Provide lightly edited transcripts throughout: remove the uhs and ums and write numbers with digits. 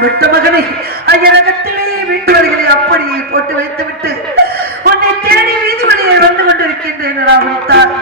பெற்ற மகனை ஐயரகத்திலே வீட்டு வழிகளை அப்படியே போட்டு வைத்துவிட்டு உன்னை தேடி வீதி வழியை வந்து கொண்டிருக்கின்றேன் ராமத்தார்.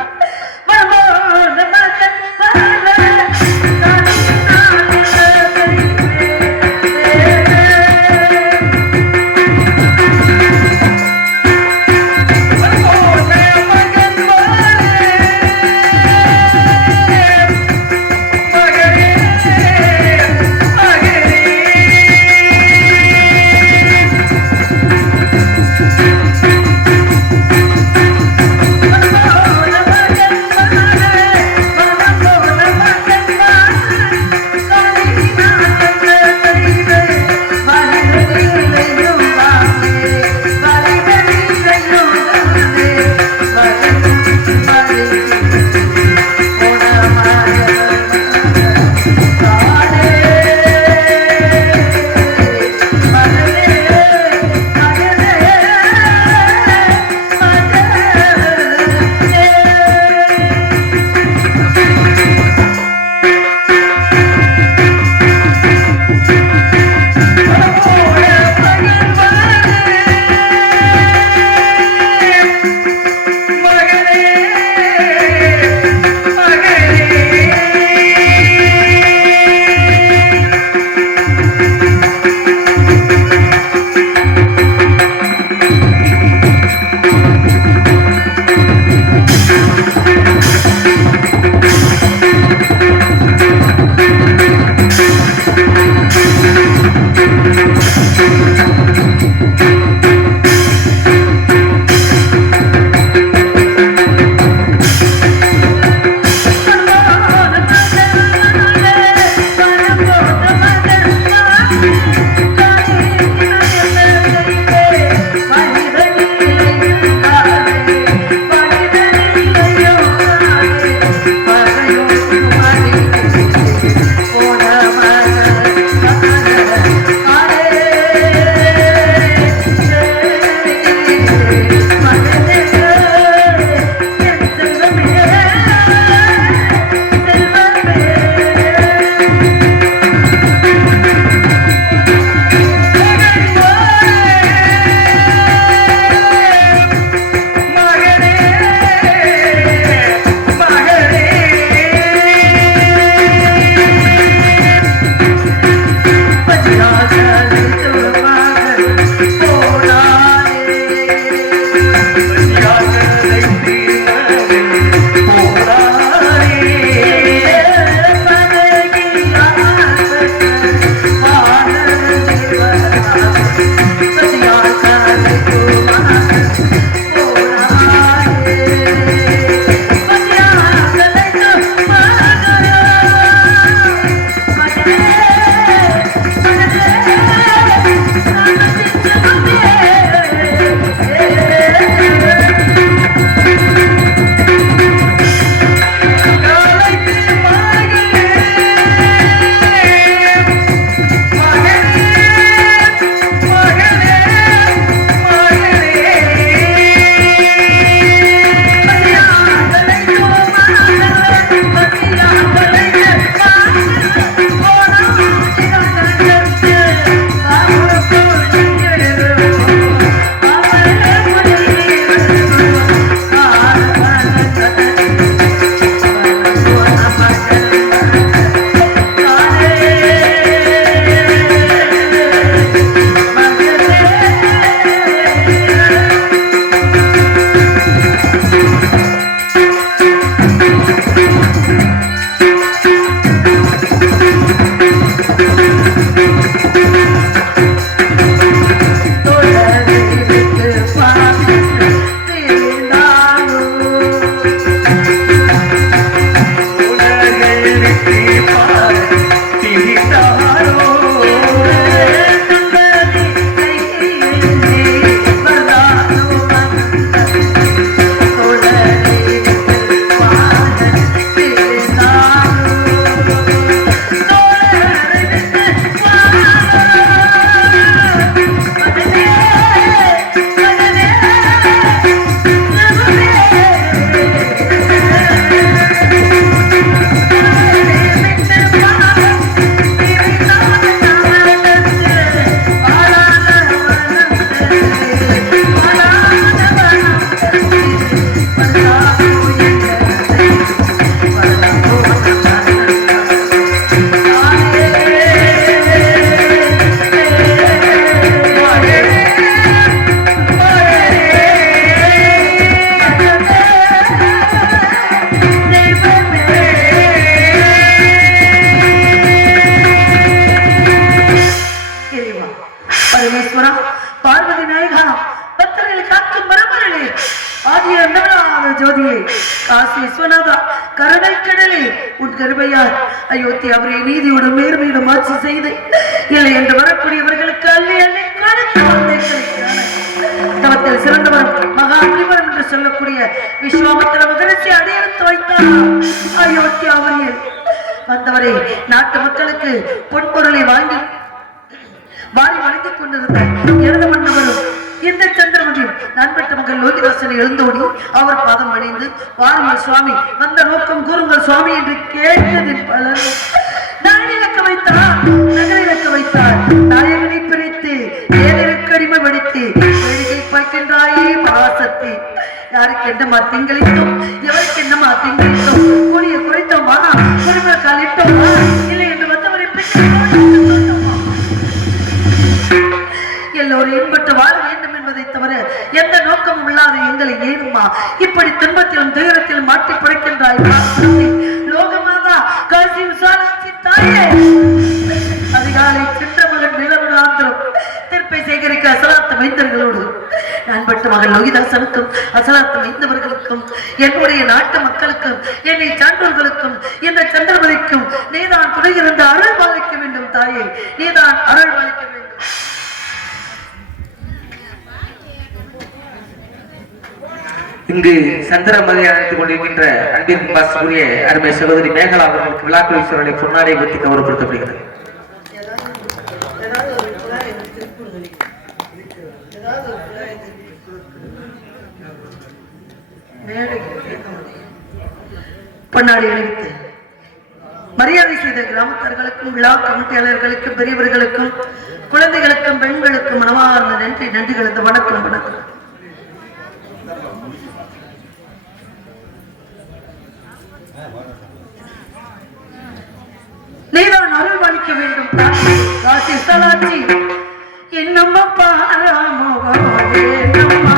காசி விஸ்வநாதா கருணை கடலே உன் கருமையார் அயோத்தி அவரை நீதியோடு மேன்மையோடு ஆட்சி செய்து இல்லை என்று வரக்கூடியவர்களுக்கு அள்ளி அள்ளி தவத்தில் சிறந்தவர் மகாபலிவரம் என்று சொல்லக்கூடிய விஸ்வாமித்திர மகரிஷி அடியெடுத்து வைத்தார் அயோத்தி அவரையில் வந்தவரை நாட்டு மக்களுக்கு பொன்பொருளை வாங்கி வாரி வணங்கிக் கொண்டிருந்த எனது மன்னவரும் இந்த சந்திரமதியும் நான் பெற்ற மகள் லோகிதாசனை எழுந்தோடி அவர் பாதம் அடைந்து வாருங்கள் சுவாமி வந்த நோக்கம் கூறுங்கள் சுவாமி என்று கேட்டதின் பலன் நகரிழக்க வைத்தார் நகரிழக்க வைத்தார் நாயகனை பிரித்து ஏதற்கு அடிமைப்படுத்தி வேடிக்கை பார்க்கின்றாயே பாசத்தை யாருக்கு என்னமா திங்களித்தோம் எவருக்கு என்னமா திங்களித்தோம் கூடிய குறைத்தோமா குறைம காலிட்டோமா இல்லை என்று வந்தவரை எல்லோரும் இன்பட்டு வாழ வேண்டும் என்பதை தவிர எந்த நோக்கமும் இல்லாத எங்களை ஏனுமா இப்படி துன்பத்திலும் துயரத்திலும் மாற்றி படைக்கின்றாய் லோகமாதா காசி விசாலாட்சி தாயே அதிகாலை சென்ற மகன் நிலவனாந்திரம் தீர்ப்பை சேகரிக்க அசலாத்த மைந்தர்களோடு நான் பட்ட மகன் லோகிதாசனுக்கும் அசலாத்த மைந்தவர்களுக்கும் என்னுடைய நாட்டு மக்களுக்கும் என்னை சான்றோர்களுக்கும் இந்த சந்திரமதிக்கும் நீதான் துணை இருந்து அருள் பாலிக்க வேண்டும் தாயே நீதான் அருள் பாலிக்க வேண்டும். இங்கு சந்திரமதி அழைத்துக் கொண்டிருக்கின்ற அன்பின் பாசக்கூடிய அருமை சகோதரி மேகலா அவர்களுக்கு விழாக்குழீஸ்வரனை பொன்னாடை பற்றி கௌரவப்படுத்தப்படுகிறது. பொன்னாடி அணிவித்து மரியாதை செய்த கிராமத்தார்களுக்கும் விழா கமிட்டியாளர்களுக்கும் பெரியவர்களுக்கும் குழந்தைகளுக்கும் பெண்களுக்கும் மனமார்ந்த நன்றி கலந்த வணக்கம் வணக்கம். நீதான் அருள் பாலிக்க வேண்டும் காசி விசாலாட்சி என்னம்மா பாராமோகே நம்மா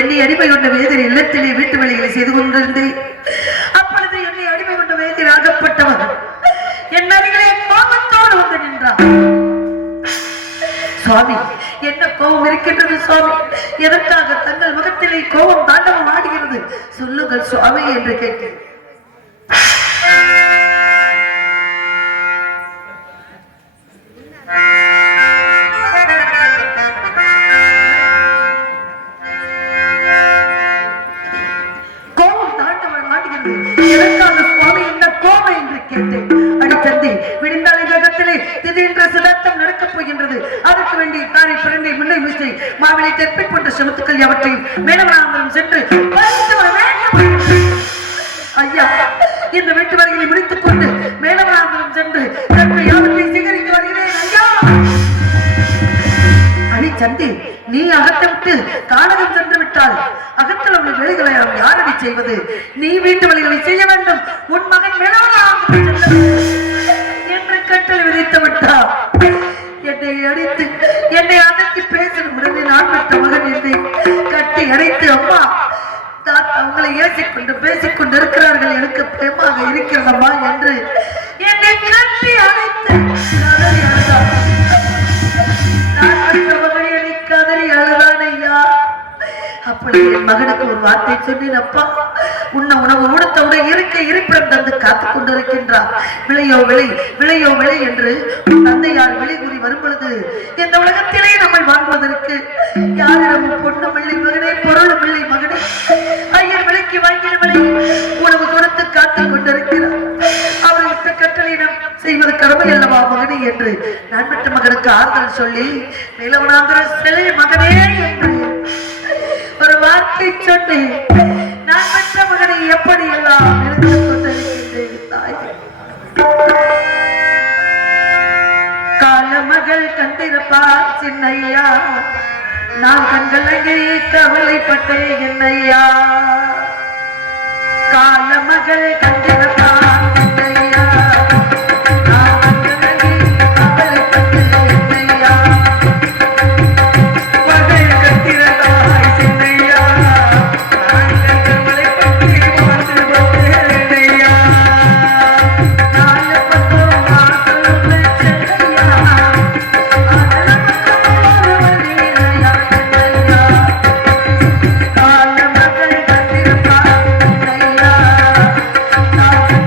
என்னை அடிமை கொண்ட வேதில் இல்லத்திலே வீட்டு வேலைகளை செய்து கொண்டிருந்தேன். அப்பொழுது என்னை அடிமை கொண்ட வேதில் ஆகப்பட்டவர் என் அருகிலே கோபத்தோடு வந்து நின்றார். சுவாமி, என்ன கோபம் இருக்கின்றது சுவாமி? எதற்காக தங்கள் முகத்திலே கோபம் தாண்டவம் ஆடுகிறது? சொல்லுங்கள் சுவாமி என்று கேட்டேன். மாவிலை தெற்பை போன்ற செலுத்துக்கள் எவற்றையும் மேலவனாந்தரம் சென்று பறித்து வர வேண்டும். ஐயா, இந்த வீட்டு வரைகளை முடித்துக் கொண்டு மேலவனாந்தரம் சென்று தன்னை யாவற்றை சேகரித்து வருகிறேன். ஐயா, அடி சந்தி, நீ அகத்தமிட்டு கானகம் சென்று விட்டால் அகத்தில் உள்ள வேலைகளை அவன் யாரடி செய்வது? நீ வீட்டு வழிகளை செய்ய வேண்டும். உன் மகன் மேலவனாந்தரம் என்று கட்டளை விதித்து விட்டார். என்னை அடித்து என்னை அதற்கு பேசும் உடனே நான் பெற்ற மகன் என்னை கட்டி அடைத்து, அம்மா அவங்களை ஏசிக்கொண்டு பேசிக்கொண்டு இருக்கிறார்கள், எனக்கு பயமாக இருக்கிறதம்மா என்று என்னை கட்டி அடைத்து கதறி அழுதான். ஐயா, அப்படி என் மகனுக்கு ஒரு வார்த்தை சொன்னேன். அப்பா, உன்ன உணவு உடுத்தவுட இருக்க இருப்பிடம் தந்து காத்துக் கொண்டிருக்கின்றார். விளையோ விளை விளையோ விளை என்று தந்தையார் விளை கூறி வரும் பொழுது இந்த உலகத்திலே நம்மை வாங்குவதற்கு யாரிடமும் பொண்ணும் இல்லை மகனே, பொருளும் இல்லை மகனே. ஐயர் விலைக்கு வாங்கிய விலை உணவு கொடுத்து காத்துக் கொண்டிருக்கிறார். அவர் விட்ட கட்டளை நாம் செய்வது கடமை அல்லவா மகனே என்று நான் பெற்ற மகனுக்கு ஆறுதல் சொல்லி நிலவனாந்திர சிலை மகனே என்று ஒரு வார்த்தை சொன்னேன். நான் பெற்ற மகனை எப்படி எல்லாம் இருந்து கொண்டிருக்கின்றேன் தாய். காலமகள் கண்டிருப்பார் சின்னையா, நான் கண்களங்கே கவலைப்பட்டேன் என்னையா. காலமகள் கண்டிருப்பார் சின்னையா, நான் கண்களங்கே கவலைப்பட்டேன் என்னையா. மகள் கட்டிரதாய் சின்னையா, நான் கண்களைப்பற்றி வாழ்ந்து வந்தேன் என்னையா. நாலு பக்கம் வாசலுள்ள சென்னையா, காலமகள் கண்டிருப்பார் சின்னையா, நான்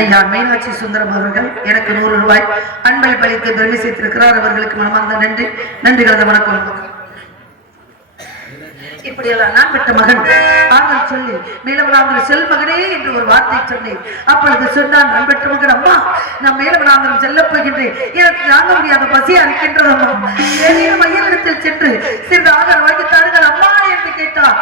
ஐயா மீனாட்சி சுந்தரம் அவர்கள் எனக்கு 100 ரூபாய் அன்பை பழித்து பெருமை சேர்த்திருக்கிறார். அவர்களுக்கு மனமார்ந்த நன்றி. நன்றி கலந்த வணக்கம். இப்படியெல்லாம் நான் பெற்ற மகன் ஆங்கள் சொல்லி மேலவனாந்திரம் செல் மகனே என்று ஒரு வார்த்தை சொன்னேன். அப்பொழுது சொன்னான், நான் பெற்ற மகன், அம்மா நான் மேலவனாந்திரம் செல்ல போகின்றேன், எனக்கு தாங்க முடியாத பசியா இருக்கின்றது அம்மா, ஏதேனும் மையத்தில் சென்று சிறிது ஆகாரம் வாங்கி தாருங்கள் அம்மா என்று கேட்டார்.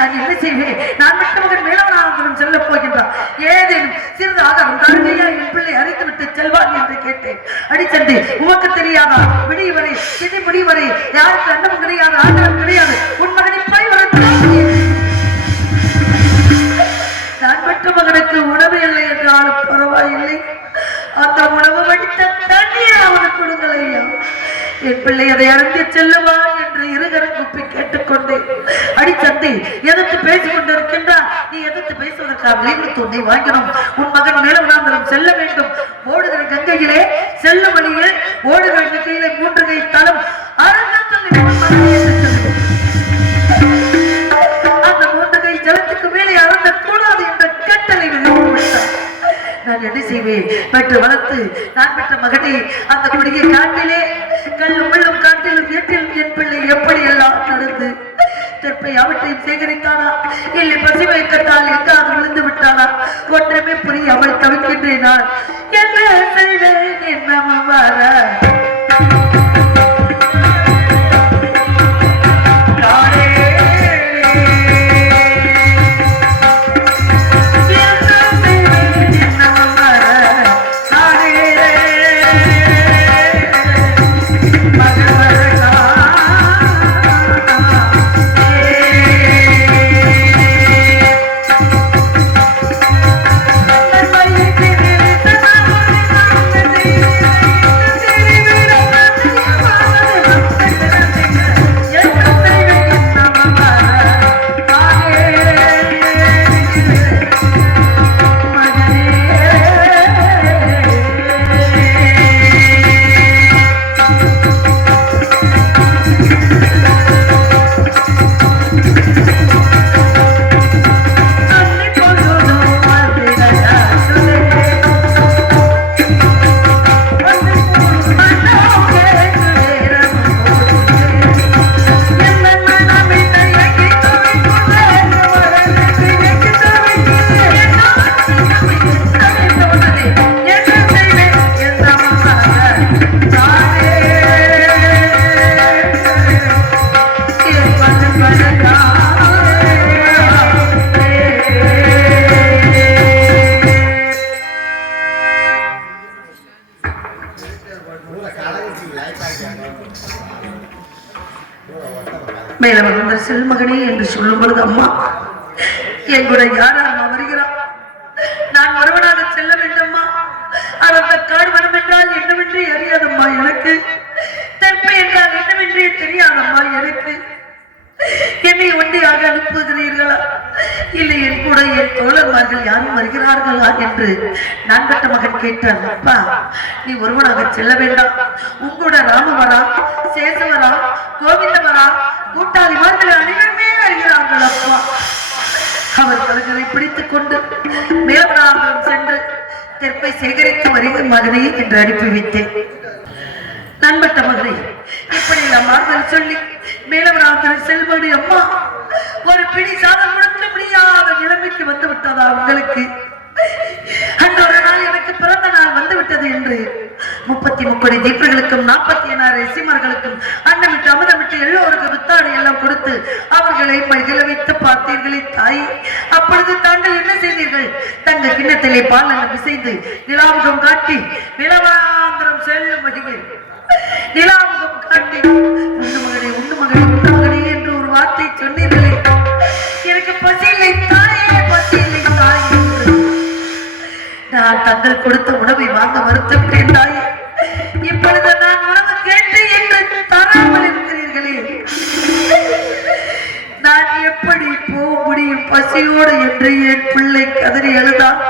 நான் என்ன செய்வேன்? நான் பெற்ற மகன் மேலவனாந்திரம் செல்ல போகின்றான், ஏதேனும் சிறிது ஆகாரம் தாருகையா, என் பிள்ளை அறிந்து விட்டு செல்வான் என்று கேட்டேன். அடிச்சண்டு, உமக்கு தெரியாதா விடிவரை இது முடிவரை யாருக்கு அண்ணமும் கிடையாது, ஆதரவு கிடையாது, உன் மகனை போய் நான் பெற்ற மகனுக்கு உணவு இல்லை என்றாலும் பரவாயில்லை, அந்த உணவு வடித்த தண்ணீர் அவனுக்கு கொடுங்கள் ஐயா, என் பிள்ளை அதை அருந்தி செல்லுவா என்று இருகரம் குப்பி கேட்டுக்கொண்டேன். அடிச்சந்தி, எதிர்த்து பேசிக் கொண்டிருக்கின்றார், நீ எதிர்த்து பேசுவதற்காக துணை வாங்கினோம். உன் மகன் மேலவனாந்திரம் செல்ல வேண்டும், ஓடுகிற கங்கையிலே செல்லும் வழியில் ஓடுகிற கங்கையிலே 3 கை தளம் அந்த 3 கை ஜலத்துக்கு மேலே அறந்த கூடாது என்ற கட்டளை விதித்தார். நான் என்ன செய்வேன்? பெற்று வளர்த்து நான் பெற்ற மகனை அந்த குடியை காட்டிலே கல்லும் வெள்ளும் காட்டிலும் வீட்டிலும் என் பிள்ளை எப்படி எல்லாம் நடந்து தெற்பை அவற்றையும் சேகரித்தானா, இல்லை பசி வைக்கத்தால் எங்காவது விழுந்து விட்டானா, ஒன்றுமே புரிய அவள் தவிக்கின்றேன். நான் என்ன செய்வேன்? என்ன வர மேலவந்த செல்மகனே என்று சொல்லும் பொழுது, அம்மா என் கூட யாராமா வருகிறான், நான் ஒருவனாக செல்ல வேண்டும்மா, அந்த காடு வனம் என்றால் என்னவென்றே அறியாதம்மா எனக்கு, தெற்பை என்றால் என்னவென்றே தெரியாதம்மா எனக்கு, என்னை ஒன்றியாக அனுப்புகிறீர்களா, இல்லை என் கூட என் தோழர்மார்கள் யாரும் வருகிறார்களா என்று நான் பெற்ற மகன் கேட்டார். அப்பா நீ ஒருவனாக செல்ல வேண்டாம், உங்களோட ராமவரா, சேசவரா, கோவிந்தவரா, கூட்டாளிமார்கள் அனைவருமே வருகிறார்கள் அப்பா. அவர் கலைஞரை பிடித்துக் கொண்டு மேலவனாந்திரம் சென்று தெற்பை சேகரித்து வருகிற மகனை என்று அனுப்பி வைத்தேன். நண்பட்ட மகனை இப்படி மாறுதல் சொல்லி மேலவனாந்திரம் செல்வடி, அம்மா ஒரு பிடி சாதம் கொடுக்க முடியாத நிலைமைக்கு வந்து விட்டதா உங்களுக்கு? அன்றொரு நாள் எனக்கு பிறந்த நாள் வந்து விட்டது என்று 33 தீபர்களுக்கும் 46 இசைமர்களுக்கும் அன்னமிட்டு அமுதமிட்டு எல்லோருக்கும் வித்தாடை எல்லாம் கொடுத்து அவர்களை மகிழ வைத்து பார்த்தீர்களே தாய். அப்பொழுது தாங்கள் என்ன செய்தீர்கள்? தங்கள் கிண்ணத்திலே பால் எல்லாம் பிசைந்து நிலாமுகம் காட்டி மேலவனாந்திரம் செல்லும் வகையில் நிலாமுகம் காட்டி உண்டு மகனே உண்டு மகனே உண்டு மகனே என்று ஒரு வார்த்தை சொன்னீர்களே, எனக்கு பசி இல்லை தாயே, பசி இல்லை தாயே என்று நான் தங்கள் கொடுத்த உணவை வாங்க மறுத்துவிட்டேன் தாயே. இப்பொழுது நான் உணவு கேட்டு என்று தராமல் இருக்கிறீர்களே, நான் எப்படி போக முடியும் பசியோடு என்று என் பிள்ளை கதறி எழுதான்.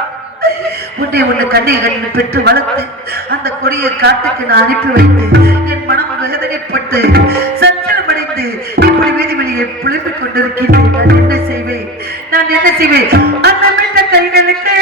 உன்னை கண்ணை கண்ணி பெற்று வளர்த்து அந்த கொடிய காட்டுக்கு நான் அனுப்பி வைத்து என் மனம் வேதனைப்பட்டு சஞ்சலமடைந்து இப்படி வீதி வெளியே புளிப்பிக் கொண்டிருக்கிறேன். நான் என்ன செய்வேன்? நான் என்ன செய்வேன்? அன்னமிட்ட கைகளுக்கு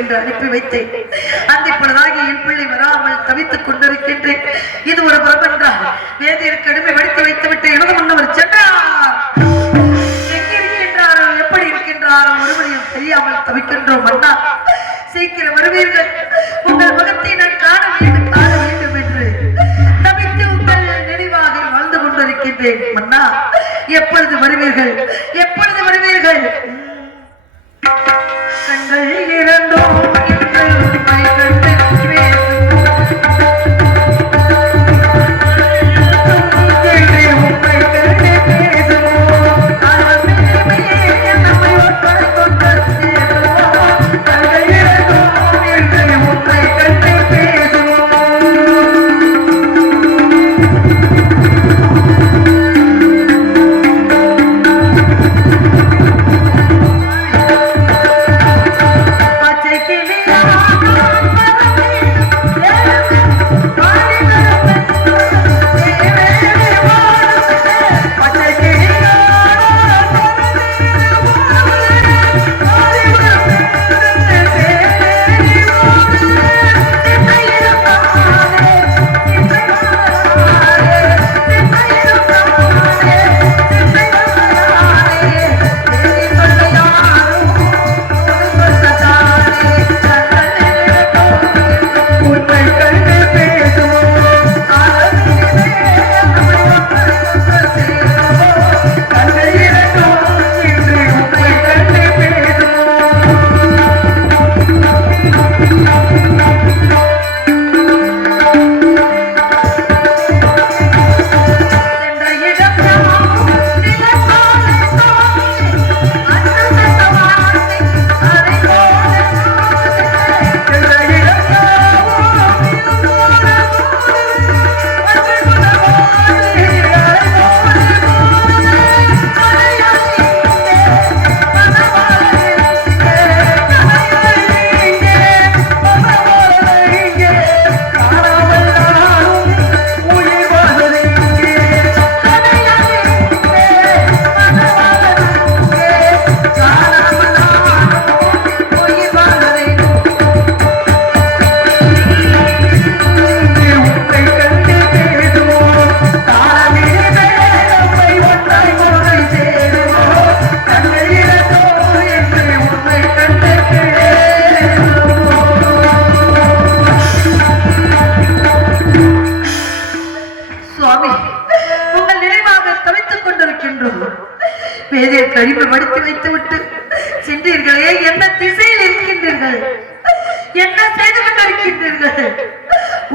என்று அனுப்பி வைத்தேன். அந்த இப்பொழுதாகி என் பிள்ளை வராமல் தவித்துக் கொண்டிருக்கின்றேன். இது ஒரு பிரபன்றால் வேதியர் கடுமை வடித்து வைத்துவிட்டு எனது முன்னவர் சென்றார். எங்கே இருக்கின்றாரோ எப்படி இருக்கின்றாரோ ஒருவரையும் தெரியாமல் தவிக்கின்றோம். அண்ணா சீக்கிரம் வருவீர்கள். உங்கள் முகத்தை நான் காண வேண்டும் என்று தவித்து உங்கள் நினைவாக வாழ்ந்து கொண்டிருக்கின்றேன். அண்ணா எப்பொழுது வருவீர்கள்? எப்பொழுது வருவீர்கள்? கண்கள் இரண்டும் என்று உம்மை கண்டு கழிவு வடித்து வைத்து விட்டு சென்றீர்களே, என்ன திசை என்ன செய்து கொண்டிருக்கின்றீர்கள்?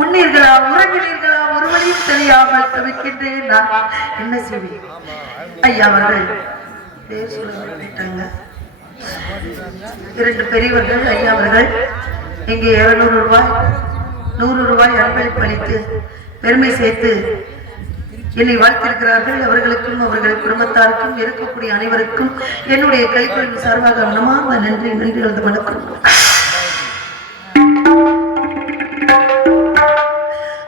உண்ணீர்களா, உறங்கினீர்களா? ஒரு வழியும் தெரியாமல் தவிக்கின்றேன். நான் என்ன செய்வேன்? ஐயா அவர்கள் பேர் சொல்லிட்டாங்க. 2 பெரியவர்கள் ஐயா அவர்கள் இங்கே 200 ரூபாய் 100 ரூபாய் அன்பளிப்பு அளித்து பெருமை சேர்த்து என்னை வாழ்த்திருக்கிறார்கள். அவர்களுக்கும் அவர்கள் குடும்பத்தாருக்கும் இருக்கக்கூடிய அனைவருக்கும் என்னுடைய கைகளின் சார்பாக மனமார்ந்த நன்றி வணக்கம்.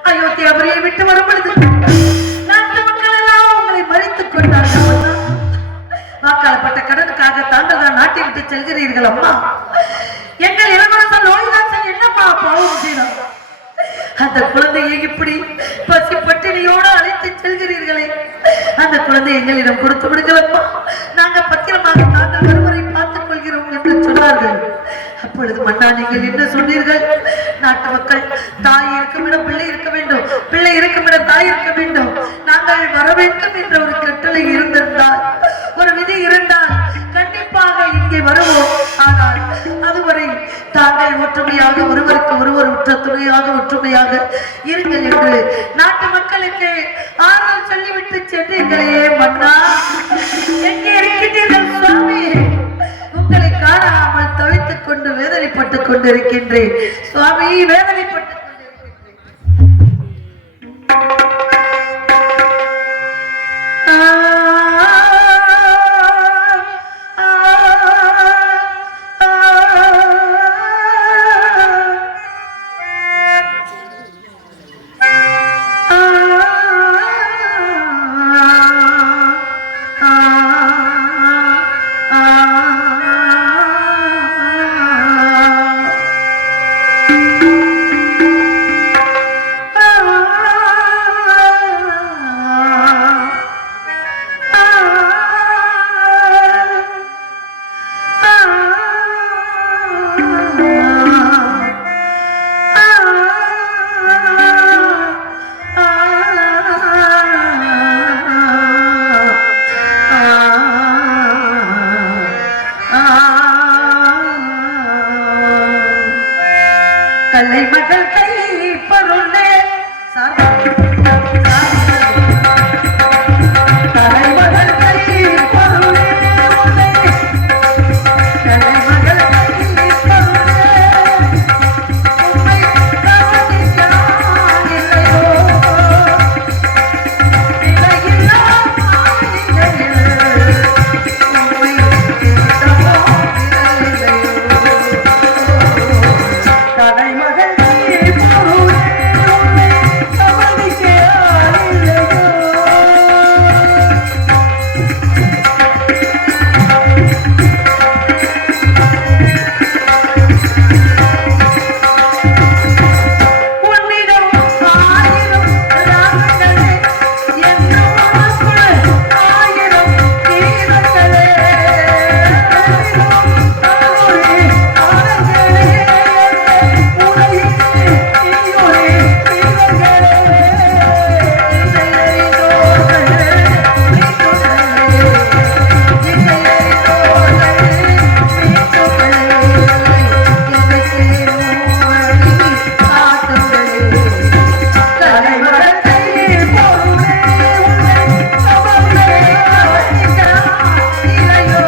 அயோத்தியாபுரியை விட்டு வரும் பொழுது நாட்டு மக்கள் எல்லாம் உங்களை மறித்துக் கொண்டார்கள். வாக்காளப்பட்ட கடனுக்காக தாங்கள் தான் நாட்டை விட்டு செல்கிறீர்கள் அம்மா. எங்கள் இளவரசன் லோகிதாசன் என்னப்பா பாவம் செய்தார்? அந்த குழந்தையை இப்படி பசி பட்டினியோடு அழைத்து செல்கிறீர்களே, அந்த குழந்தை எங்களிடம் கொடுத்து விடுங்களப்பா, நாங்க பத்திரமாக தாங்கள் வருவரை பார்த்துக் கொள்கிறோம் என்று சொன்னார்கள். அப்பொழுது மன்னா நீங்கள் என்ன சொன்னீர்கள்? நாட்டு மக்கள் தாய் இருக்குமிடம் பிள்ளை இருக்க வேண்டும், பிள்ளை இருக்குமிடம் தாய் இருக்க வேண்டும், நாங்கள் வர வேண்டும் என்ற ஒரு கட்டளை இருந்திருந்தால், ஒரு விதி இருந்தால் கண்டிப்பாக இங்கே வருவோம். ஆனால் அதுவரை தாங்கள் ஒற்றுமையாக ஒருவருக்கு ஒருவர் உற்ற துணையாக ஒற்றுமையாக இருங்கள் என்று நாட்டு மக்களுக்கு ஆறுதல் சொல்லிவிட்டு சென்றீர்களே மன்னா. எங்கே இருக்கின்றீர்கள் சுவாமி? உங்களை காணாமல் தவித்துக் கொண்டு வேதனைப்பட்டுக் கொண்டிருக்கின்றேன் சுவாமி, வேதனைப்பட்டுக் கலை மகள் கை பொருளே தலைமகள் கை பொருளே தலைமகள் கை பொருளே உண்மை கவனிக்கான் இல்லையோ இலையில்லா மாளிகையில் உண்மை கேட்டமோ இல்லையோ தலைமகள் பொருளே உண்மை கவனிக்கான் இல்லையோ. உன்னிடம் 1000 ராகங்களே, என்னும் உனக்குள் 1000 கீதங்களே. தமிழே ஆடங்களே, உலகிலே இனியொரு கீதங்களே. இசையறிந்தோர்களே, மீட்டுகளே, இசையறிந்தோர்களே, மீட்டுகளே. தலைமகள் கை பொருளே உன்னை கவனிக்கான் இல்லையோ.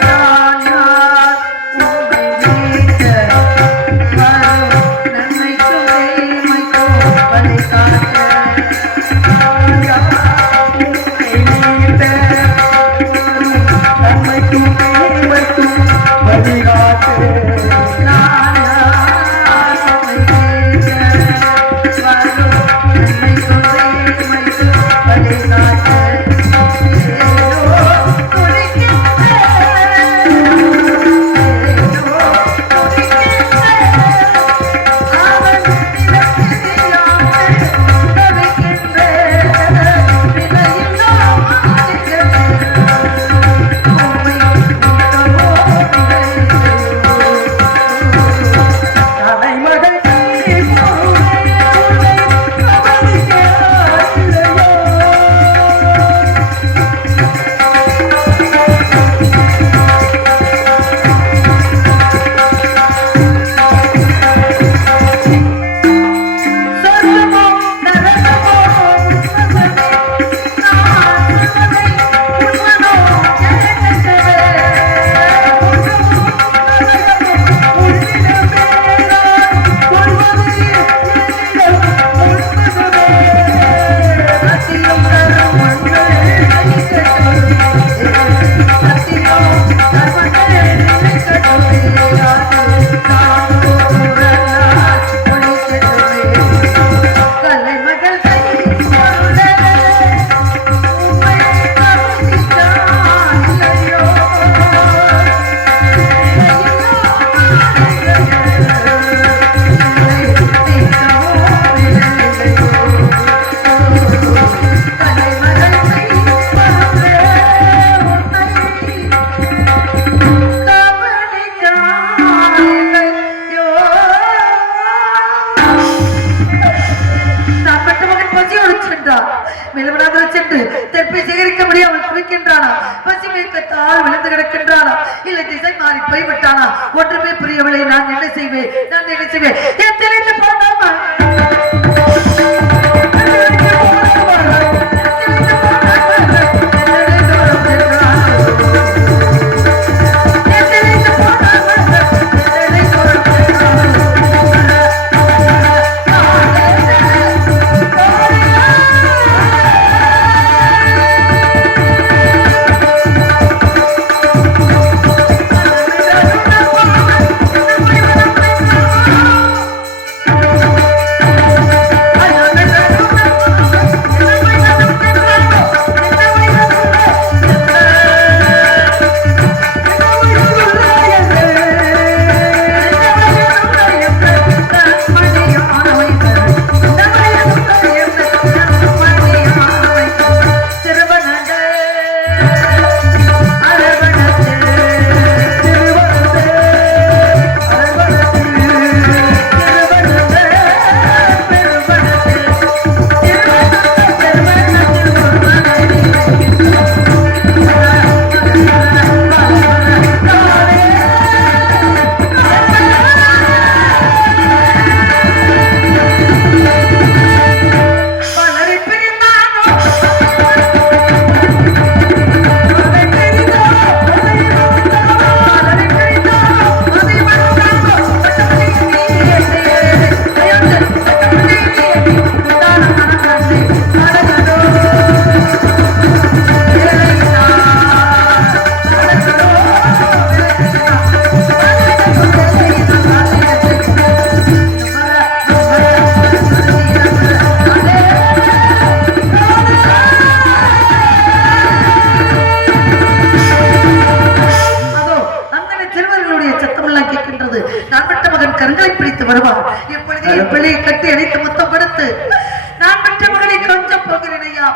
நான் யார் உன்னை மீட்க வரும் நன்மைக்கும் தீமைக்கும் வழி காட்ட. நான் யார் உன்னை மீட்க வரும் நன்மைக்கும் தீமைக்கும் வழி காட்ட. நான் யார் உன்னை மீட்க வரும் நன்மைக்கும் தீமைக்கும் வழி காட்ட. ஏதோ துடிக்கின்றேன், ஏதோ துடிக்கின்றேன், அவன் நிலத்தெரியாமல் சொல்லி அவள் குவிக்கின்றானா? பசி மேய்க்கத்தால் விழுந்து கிடக்கின்றானா? இல்லை திசை மாறி போய்விட்டானா? ஒன்றுமே புரியவில்லை. நான் என்ன செய்வேன்? என் தெரிந்து போனாமா? வருவார். எப்பொழுது என் பிள்ளையை கட்டி அணைத்து முத்தம் கொடுத்து நான் பெற்ற மகனை கொஞ்சம் போகிறேன் ஐயா.